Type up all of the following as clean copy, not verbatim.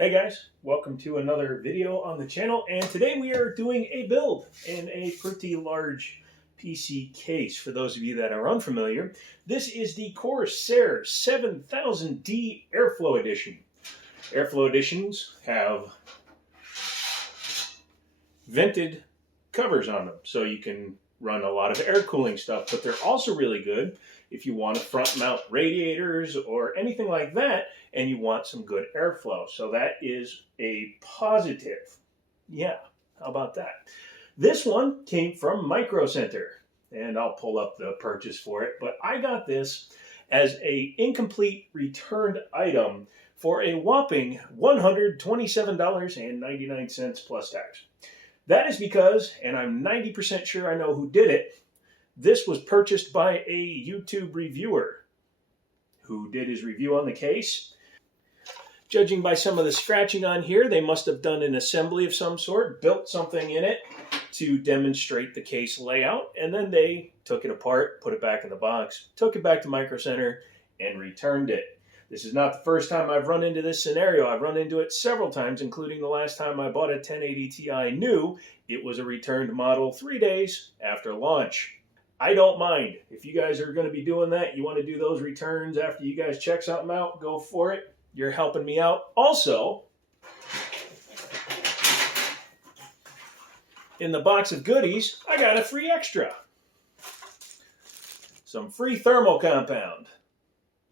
Hey guys, welcome to another video on the channel, and today we are doing a build in a pretty large PC case. For those of you that are unfamiliar, this is the Corsair 7000D Airflow Edition. Airflow Editions have vented covers on them, so you can run a lot of air cooling stuff, but they're also really good if you want to front mount radiators or anything like that and you want some good airflow. So that is a positive. Yeah, how about that? This one came from Micro Center, and I'll pull up the purchase for it, but I got this as a incomplete returned item for a whopping $127.99 plus tax. That is because, and I'm 90% sure I know who did it, this was purchased by a YouTube reviewer who did his review on the case. Judging by some of the scratching on here, they must have done an assembly of some sort, built something in it to demonstrate the case layout, and then they took it apart, put it back in the box, took it back to Micro Center, and returned it. This is not the first time I've run into this scenario. I've run into it several times, including the last time I bought a 1080 Ti new. It was a returned model 3 days after launch. I don't mind. If you guys are going to be doing that, you want to do those returns after you guys check something out, go for it. You're helping me out. Also, in the box of goodies, I got a free extra. Some free thermal compound.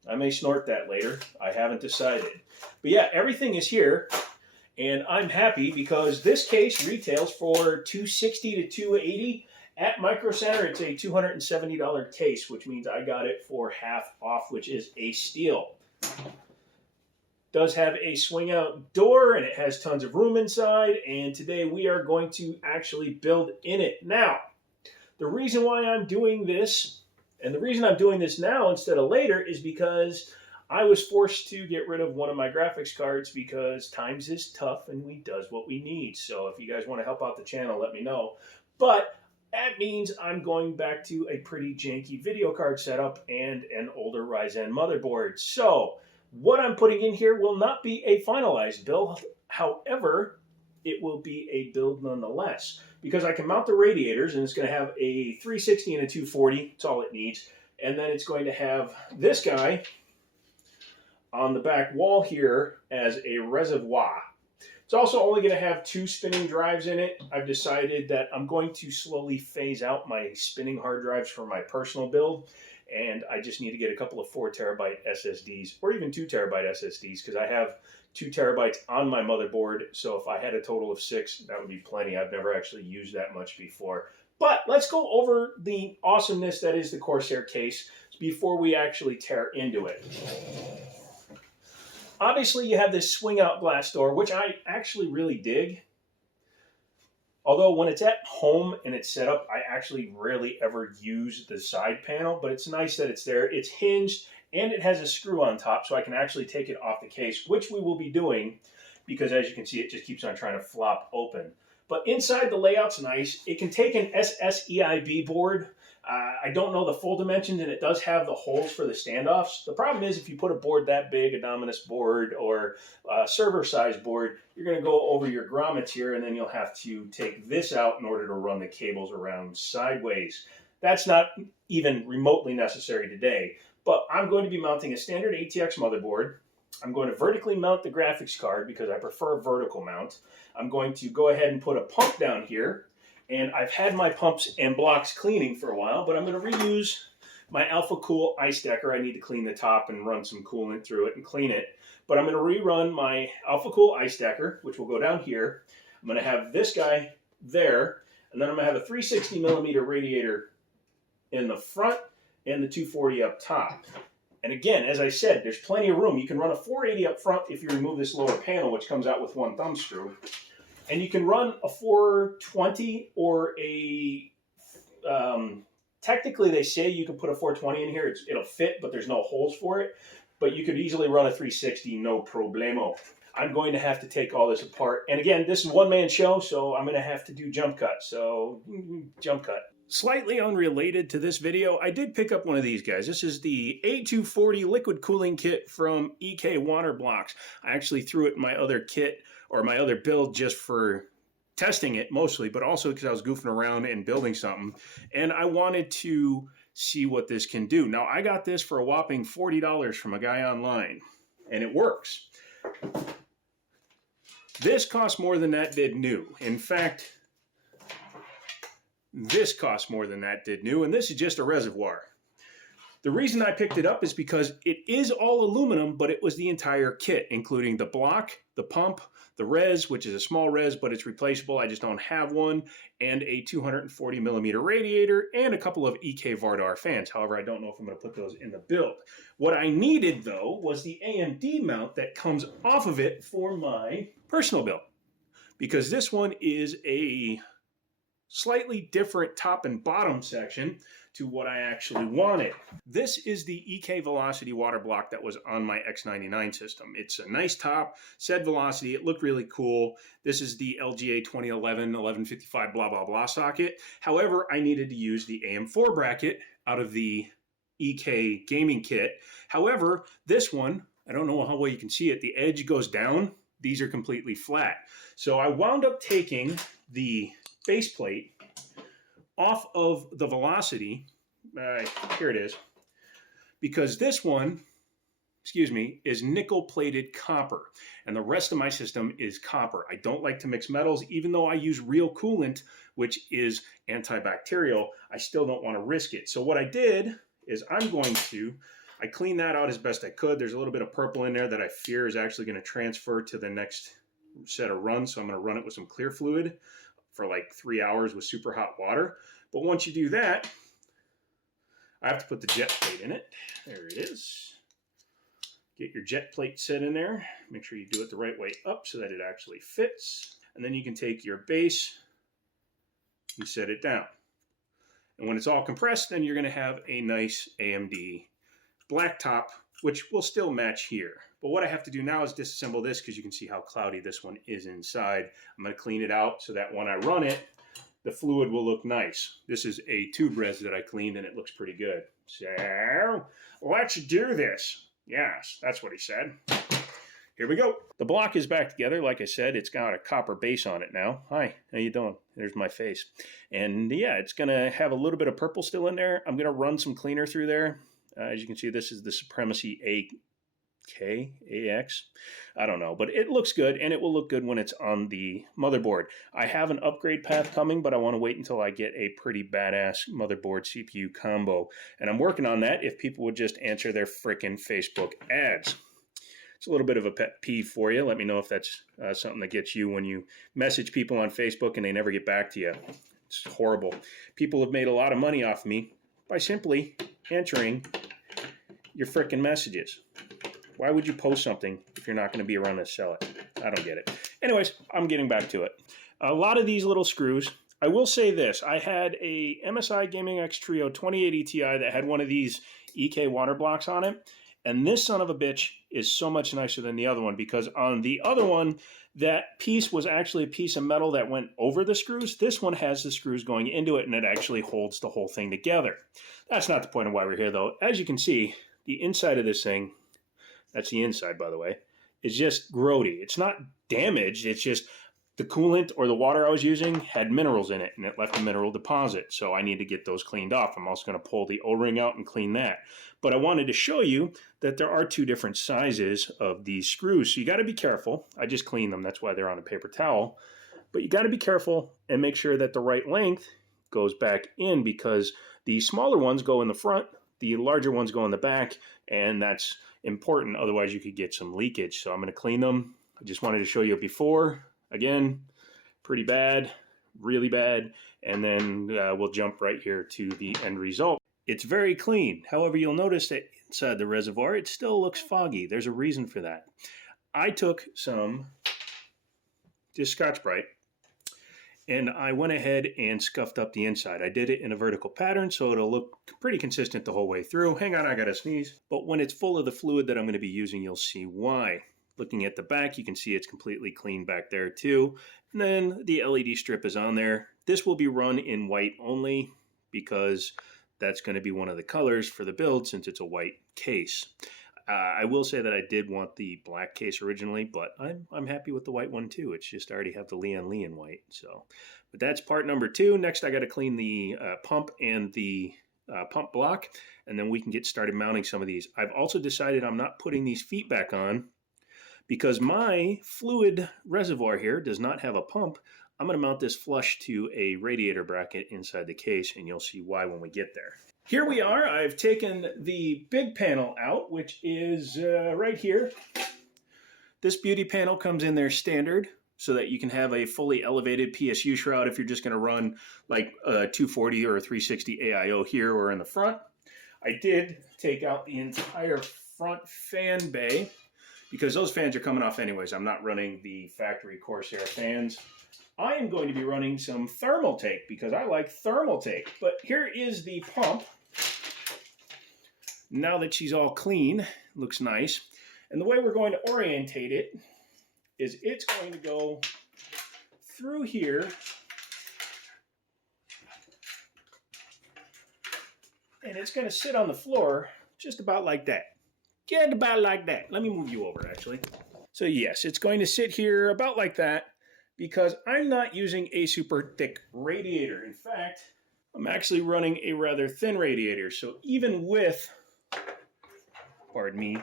I may snort that later. I haven't decided. But yeah, everything is here, and I'm happy because this case retails for $260 to $280. At Micro Center, it's a $270 case, which means I got it for half off, which is a steal. Does have a swing out door, and it has tons of room inside, and today we are going to actually build in it. Now, the reason why I'm doing this, and the reason I'm doing this now instead of later, is because I was forced to get rid of one of my graphics cards because times is tough and we does what we need. So if you guys want to help out the channel, let me know. But that means I'm going back to a pretty janky video card setup and an older Ryzen motherboard. So what I'm putting in here will not be a finalized build. However, it will be a build nonetheless, because I can mount the radiators, and it's going to have a 360 and a 240. That's all it needs. And then it's going to have this guy on the back wall here as a reservoir. It's also only going to have 2 spinning drives in it. I've decided that I'm going to slowly phase out my spinning hard drives for my personal build, and I just need to get a couple of 4 terabyte SSDs or even 2 terabyte SSDs, because I have 2 terabytes on my motherboard. So if I had a total of 6, that would be plenty. I've never actually used that much before. But let's go over the awesomeness that is the Corsair case before we actually tear into it. Obviously, you have this swing out glass door, which I actually really dig. Although when it's at home and it's set up, I actually rarely ever use the side panel, but it's nice that it's there. It's hinged and it has a screw on top, so I can actually take it off the case, which we will be doing because, as you can see, it just keeps on trying to flop open. But inside, the layout's nice. It can take an SSEIB board. I don't know the full dimensions, and it does have the holes for the standoffs. The problem is, if you put a board that big, a Dominus board or a server size board, you're going to go over your grommets here, and then you'll have to take this out in order to run the cables around sideways. That's not even remotely necessary today, but I'm going to be mounting a standard ATX motherboard. I'm going to vertically mount the graphics card because I prefer vertical mount. I'm going to go ahead and put a pump down here. And I've had my pumps and blocks cleaning for a while, but I'm going to reuse my Alpha Cool ice decker. I need to clean the top and run some coolant through it and clean it. But I'm going to rerun my Alpha Cool ice decker, which will go down here. I'm going to have this guy there, and then I'm going to have a 360 millimeter radiator in the front and the 240 up top. And again, as I said, there's plenty of room. You can run a 480 up front if you remove this lower panel, which comes out with one thumb screw. And you can run a 420 or a, technically they say you can put a 420 in here. It'll fit, but there's no holes for it. But you could easily run a 360, no problemo. I'm going to have to take all this apart. And again, this is a one-man show, so I'm going to have to do jump cut. So, jump cut. Slightly unrelated to this video, I did pick up one of these guys. This is the A240 liquid cooling kit from EK Water Blocks. I actually threw it in my other kit, or my other build, just for testing it mostly, but also because I was goofing around and building something. And I wanted to see what this can do. Now, I got this for a whopping $40 from a guy online, and it works. This cost more than that did new. In fact, this costs more than that did new, and this is just a reservoir. The reason I picked it up is because it is all aluminum, but it was the entire kit, including the block, the pump, the res, which is a small res, but it's replaceable. I just don't have one, and a 240 millimeter radiator, and a couple of EK Vardar fans. However, I don't know if I'm going to put those in the build. What I needed, though, was the AMD mount that comes off of it for my personal build, because this one is a slightly different top and bottom section to what I actually wanted. This is the EK Velocity water block that was on my X99 system. It's a nice top, said Velocity, it looked really cool. This is the LGA 2011 1155 blah blah blah socket. However, I needed to use the AM4 bracket out of the EK gaming kit. However, this one, I don't know how well you can see it, the edge goes down. These are completely flat. So I wound up taking the base plate off of the Velocity, here it is, because this one, is nickel plated copper, and the rest of my system is copper. I don't like to mix metals, even though I use real coolant, which is antibacterial. I still don't want to risk it. So what I did is I cleaned that out as best I could. There's a little bit of purple in there that I fear is actually going to transfer to the next set of runs, so I'm going to run it with some clear fluid for like 3 hours with super hot water. But once you do that, I have to put the jet plate in it. There it is. Get your jet plate set in there. Make sure you do it the right way up so that it actually fits. And then you can take your base and set it down. And when it's all compressed, then you're going to have a nice AMD black top, which will still match here. But what I have to do now is disassemble this, because you can see how cloudy this one is inside. I'm going to clean it out so that when I run it, the fluid will look nice. This is a tube res that I cleaned, and it looks pretty good. So let's do this. Yes, that's what he said. Here we go. The block is back together. Like I said, it's got a copper base on it now. Hi, how you doing? There's my face. And yeah, it's going to have a little bit of purple still in there. I'm going to run some cleaner through there. As you can see, this is the Supremacy AX. I don't know, but it looks good, and it will look good when it's on the motherboard. I have an upgrade path coming, but I want to wait until I get a pretty badass motherboard CPU combo. And I'm working on that if people would just answer their frickin' Facebook ads. It's a little bit of a pet peeve for you. Let me know if that's something that gets you when you message people on Facebook and they never get back to you. It's horrible. People have made a lot of money off me by simply answering your frickin' messages. Why would you post something if you're not going to be around to sell it? I don't get it. Anyways, I'm getting back to it. A lot of these little screws, I will say this. I had a MSI Gaming X Trio 2080 Ti that had one of these EK water blocks on it. And this son of a bitch is so much nicer than the other one, because on the other one, that piece was actually a piece of metal that went over the screws. This one has the screws going into it, and it actually holds the whole thing together. That's not the point of why we're here, though. As you can see, the inside of this thing, that's the inside, by the way, is just grody. It's not damaged. It's just the coolant or the water I was using had minerals in it, and it left a mineral deposit. So I need to get those cleaned off. I'm also going to pull the O-ring out and clean that. But I wanted to show you that there are two different sizes of these screws. So you got to be careful. I just cleaned them. That's why they're on a paper towel. But you got to be careful and make sure that the right length goes back in, because the smaller ones go in the front, the larger ones go in the back, and that's important. Otherwise, you could get some leakage. So I'm going to clean them. I just wanted to show you before. Again, pretty bad, really bad. And then we'll jump right here to the end result. It's very clean. However, you'll notice that inside the reservoir, it still looks foggy. There's a reason for that. I took some just Scotch-Brite, and I went ahead and scuffed up the inside. I did it in a vertical pattern, so it'll look pretty consistent the whole way through. Hang on, I gotta sneeze. But when it's full of the fluid that I'm gonna be using, you'll see why. Looking at the back, you can see it's completely clean back there too. And then the LED strip is on there. This will be run in white only, because that's going to be one of the colors for the build since it's a white case. I will say that I did want the black case originally, but I'm happy with the white one too. It's just I already have the Leon white. So, but that's part number 2. Next, I got to clean the pump and the pump block, and then we can get started mounting some of these. I've also decided I'm not putting these feet back on because my fluid reservoir here does not have a pump. I'm going to mount this flush to a radiator bracket inside the case, and you'll see why when we get there. Here we are. I've taken the big panel out, which is right here. This beauty panel comes in there standard so that you can have a fully elevated PSU shroud if you're just going to run like a 240 or a 360 AIO here or in the front. I did take out the entire front fan bay because those fans are coming off anyways. I'm not running the factory Corsair fans. I am going to be running some thermal take because I like thermal take. But here is the pump. Now that she's all clean, looks nice. And the way we're going to orientate it is it's going to go through here and it's going to sit on the floor just about like that. Just about like that. Let me move you over actually. So yes, it's going to sit here about like that because I'm not using a super thick radiator. In fact, I'm actually running a rather thin radiator. So even with, pardon me,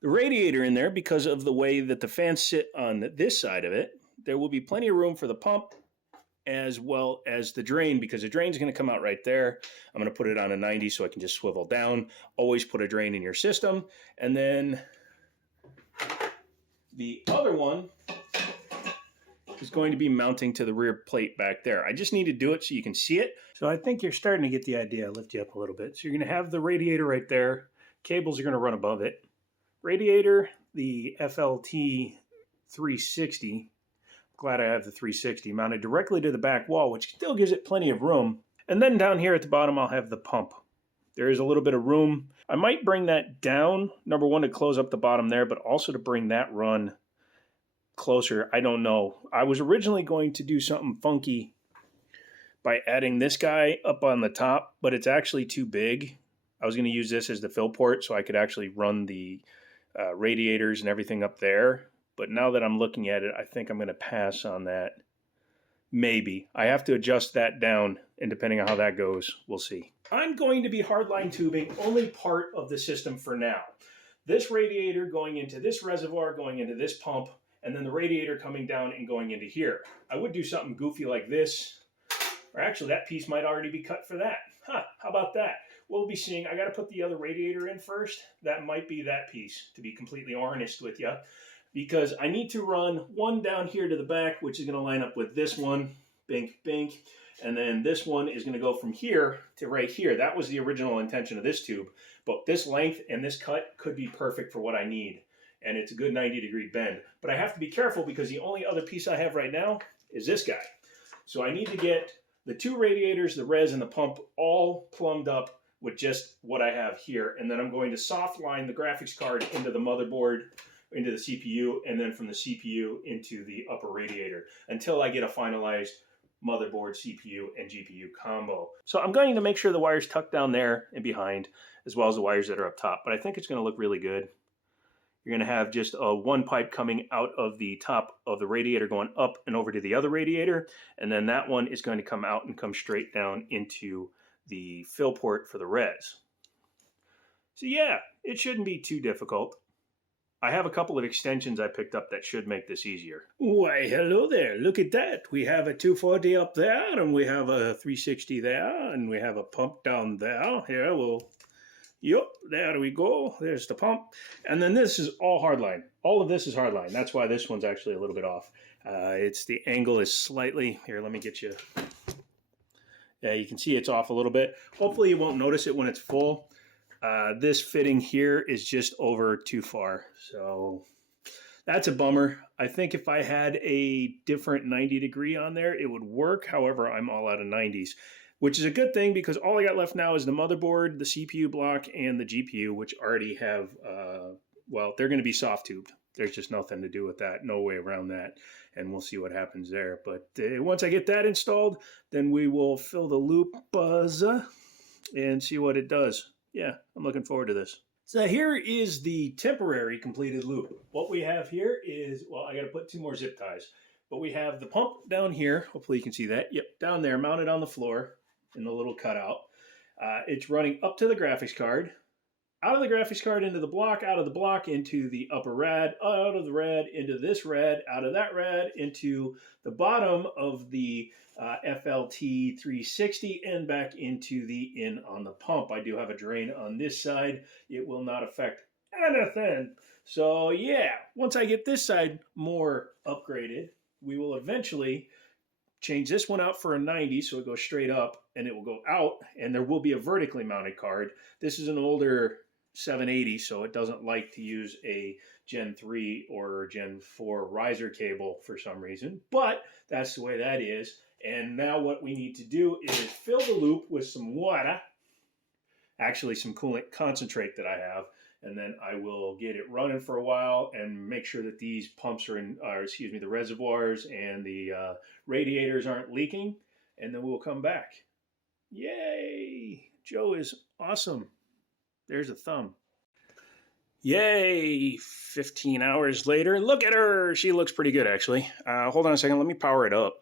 the radiator in there, because of the way that the fans sit on this side of it, there will be plenty of room for the pump as well as the drain, because the drain is going to come out right there. I'm going to put it on a 90 so I can just swivel down. Always put a drain in your system. And then the other one is going to be mounting to the rear plate back there. I just need to do it so you can see it. So I think you're starting to get the idea. I'll lift you up a little bit. So you're going to have the radiator right there. Cables are going to run above it. Radiator, the FLT 360. Glad I have the 360 mounted directly to the back wall, which still gives it plenty of room. And then down here at the bottom, I'll have the pump. There is a little bit of room. I might bring that down, number one, to close up the bottom there, but also to bring that run closer. I don't know. I was originally going to do something funky by adding this guy up on the top, but it's actually too big. I was going to use this as the fill port so I could actually run the radiators and everything up there. But now that I'm looking at it, I think I'm going to pass on that. Maybe. I have to adjust that down, and depending on how that goes, we'll see. I'm going to be hardline tubing only part of the system for now. This radiator going into this reservoir, going into this pump, and then the radiator coming down and going into here. I would do something goofy like this, or actually that piece might already be cut for that. Huh, how about that? We'll be seeing. I got to put the other radiator in first. That might be that piece, to be completely honest with you, because I need to run one down here to the back, which is going to line up with this one, bink, bink, and then this one is going to go from here to right here. That was the original intention of this tube, but this length and this cut could be perfect for what I need, and it's a good 90-degree bend. But I have to be careful because the only other piece I have right now is this guy. So I need to get the two radiators, the res, and the pump all plumbed up with just what I have here. And then I'm going to soft line the graphics card into the motherboard, into the CPU, and then from the CPU into the upper radiator until I get a finalized motherboard, CPU, and GPU combo. So I'm going to make sure the wires tuck down there and behind, as well as the wires that are up top. But I think it's going to look really good. You're going to have just one pipe coming out of the top of the radiator going up and over to the other radiator. And then that one is going to come out and come straight down into the fill port for the res. So yeah, it shouldn't be too difficult. I have a couple of extensions I picked up that should make this easier. Why, hello there. Look at that. We have a 240 up there, and we have a 360 there, and we have a pump down there. Here, yep, there we go. There's the pump. And then this is all hardline. All of this is hardline. That's why this one's actually a little bit off. It's the angle is slightly, here, let me get you. Yeah, you can see it's off a little bit. Hopefully you won't notice it when it's full. This fitting here is just over too far. So that's a bummer. I think if I had a different 90-degree on there, it would work. However, I'm all out of 90s, which is a good thing because all I got left now is the motherboard, the CPU block, and the GPU, which already have, well, they're going to be soft tubed. there's just nothing to do with that. No way around that. And we'll see what happens there. But once I get that installed, then we will fill the loop and see what it does. Yeah, I'm looking forward to this. So here is the temporary completed loop. What we have here is, well, I got to put 2 more zip ties. But we have the pump down here. Hopefully you can see that. Yep, down there, mounted on the floor in the little cutout. It's running up to the graphics card, out of the graphics card into the block, out of the block into the upper rad, out of the rad into this rad, out of that rad into the bottom of the FLT 360 and back into the in on the pump. I do have a drain on this side. It will not affect anything. So yeah, once I get this side more upgraded, we will eventually change this one out for a 90, so it goes straight up, and it will go out, and there will be a vertically mounted card. This is an older 780, so it doesn't like to use a Gen 3 or Gen 4 riser cable for some reason, but that's the way that is. And now what we need to do is fill the loop with some water, actually some coolant concentrate that I have, and then I will get it running for a while and make sure that these pumps are in, the reservoirs and the radiators aren't leaking, and then we'll come back. Yay! Joe is awesome. There's a thumb. Yay! 15 hours later. Look at her! She looks pretty good, actually. Hold on a second. Let me power it up.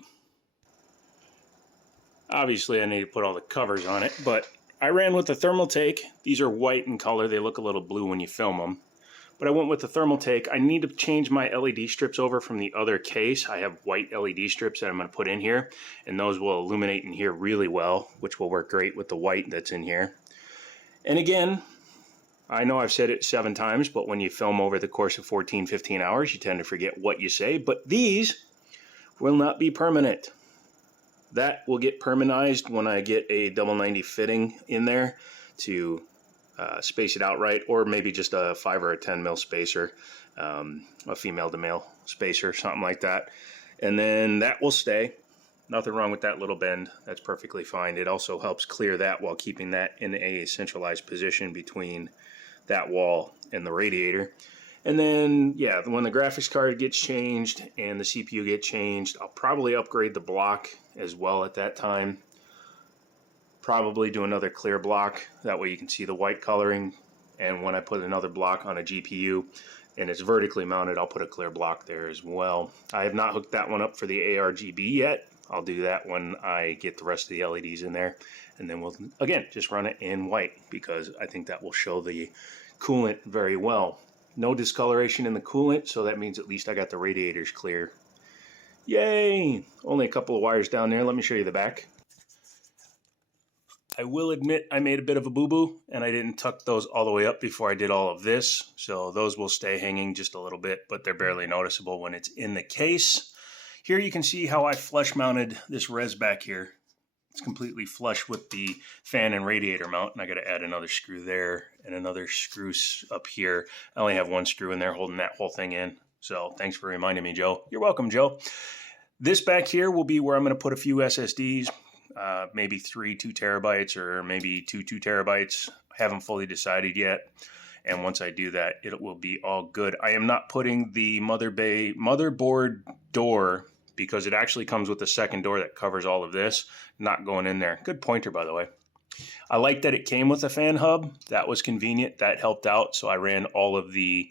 Obviously, I need to put all the covers on it, but I ran with the thermal take. These are white in color. They look a little blue when you film them. But I went with the thermal take. I need to change my LED strips over from the other case. I have white LED strips that I'm going to put in here, and those will illuminate in here really well, which will work great with the white that's in here. And again, I know I've said it 7 times, but when you film over the course of 14, 15 hours, you tend to forget what you say. But these will not be permanent. That will get permanized when I get a double 90 fitting in there to space it out right, or maybe just a 5 or a 10 mil spacer, a female to male spacer, something like that. And then that will stay. Nothing wrong with that little bend. That's perfectly fine. It also helps clear that while keeping that in a centralized position between that wall and the radiator. And then, yeah, when the graphics card gets changed and the CPU gets changed, I'll probably upgrade the block as well at that time. Probably do another clear block. That way you can see the white coloring. And when I put another block on a GPU and it's vertically mounted, I'll put a clear block there as well. I have not hooked that one up for the ARGB yet. I'll do that when I get the rest of the LEDs in there. And then we'll, again, just run it in white because I think that will show the coolant very well. No discoloration in the coolant, so that means at least I got the radiators clear. Yay! Only a couple of wires down there. Let me show you the back. I will admit I made a bit of a boo-boo, and I didn't tuck those all the way up before I did all of this. So those will stay hanging just a little bit, but they're barely noticeable when it's in the case. Here you can see how I flush mounted this res back here. It's completely flush with the fan and radiator mount, and I got to add another screw there and another screw up here. I only have one screw in there holding that whole thing in. So thanks for reminding me, Joe. You're welcome, Joe. This back here will be where I'm going to put a few SSDs, maybe 3 2 terabytes or maybe 2 terabytes. I haven't fully decided yet. And once I do that, it will be all good. I am not putting the motherboard door, because it actually comes with a second door that covers all of this, not going in there. Good pointer, by the way. I like that it came with a fan hub. That was convenient. That helped out. So I ran all of the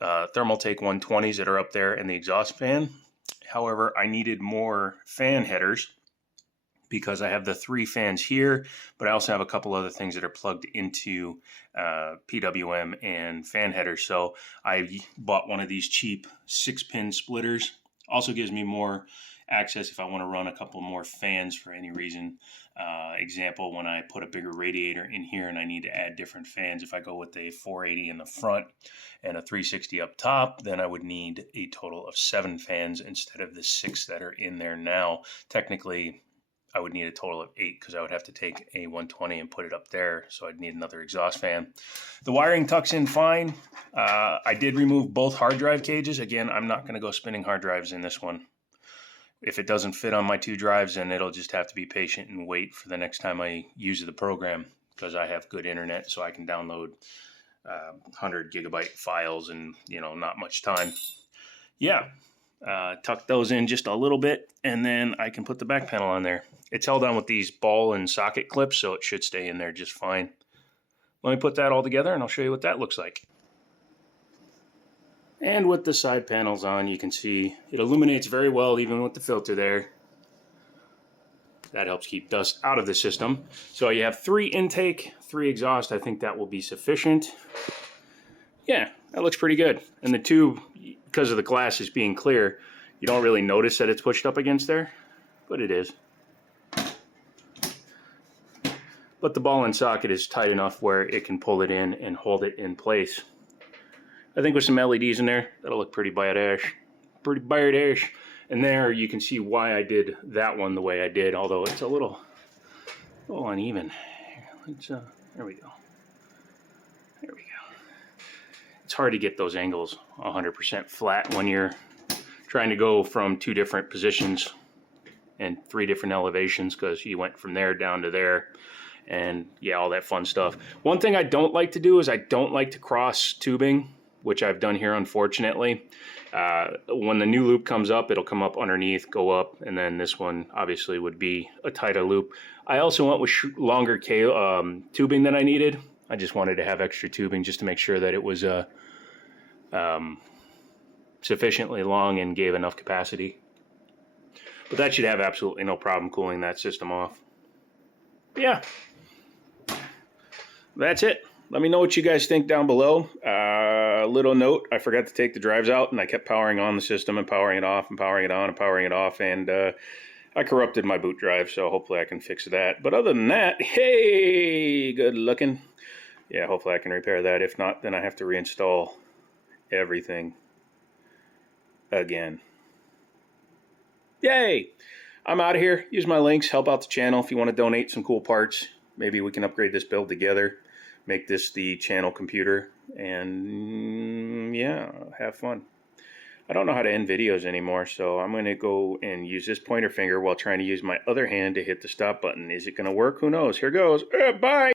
Thermaltake 120s that are up there and the exhaust fan. However, I needed more fan headers because I have the 3 fans here, but I also have a couple other things that are plugged into PWM and fan headers. So I bought one of these cheap 6-pin splitters. Also gives me more access if I want to run a couple more fans for any reason. Example, when I put a bigger radiator in here and I need to add different fans, if I go with a 480 in the front and a 360 up top, then I would need a total of 7 fans instead of the 6 that are in there now. Technically, I would need a total of 8 because I would have to take a 120 and put it up there, so I'd need another exhaust fan. The wiring tucks in fine. I did remove both hard drive cages. Again, I'm not going to go spinning hard drives in this one. If it doesn't fit on my 2 drives, then it'll just have to be patient and wait for the next time I use the program, because I have good internet, so I can download 100 gigabyte files and, you know, not much time. Yeah, tuck those in just a little bit, and then I can put the back panel on there. It's held on with these ball and socket clips, so it should stay in there just fine. Let me put that all together and I'll show you what that looks like. And with the side panels on, you can see it illuminates very well even with the filter there. That helps keep dust out of the system. So you have 3 intake, 3 exhaust. I think that will be sufficient. Yeah, that looks pretty good. And the tube, because of the glasses being clear, you don't really notice that it's pushed up against there, but it is. But the ball and socket is tight enough where it can pull it in and hold it in place. I think with some LEDs in there, that'll look pretty badass. Pretty badass. And there you can see why I did that one the way I did, although it's a little uneven. Let's, there we go. There we go. It's hard to get those angles 100% flat when you're trying to go from 2 different positions and 3 different elevations, because you went from there down to there. And yeah, all that fun stuff. One thing I don't like to do is I don't like to cross tubing, which I've done here, unfortunately. When the new loop comes up, it'll come up underneath, go up, and then this one obviously would be a tighter loop. I also went with longer tubing than I needed. I just wanted to have extra tubing just to make sure that it was sufficiently long and gave enough capacity. But that should have absolutely no problem cooling that system off. But yeah, that's it. Let me know what you guys think down below. Little note, I forgot to take the drives out, and I kept powering on the system and powering it off and powering it on and powering it off, and I corrupted my boot drive, so hopefully I can fix that. But other than that, hey, good looking. Yeah, hopefully I can repair that. If not, then I have to reinstall everything again. Yay! I'm out of here. Use my links, help out the channel if you want to donate some cool parts. Maybe we can upgrade this build together, make this the channel computer, and yeah, have fun. I don't know how to end videos anymore, so I'm going to go and use this pointer finger while trying to use my other hand to hit the stop button. Is it going to work? Who knows? Here goes. Bye!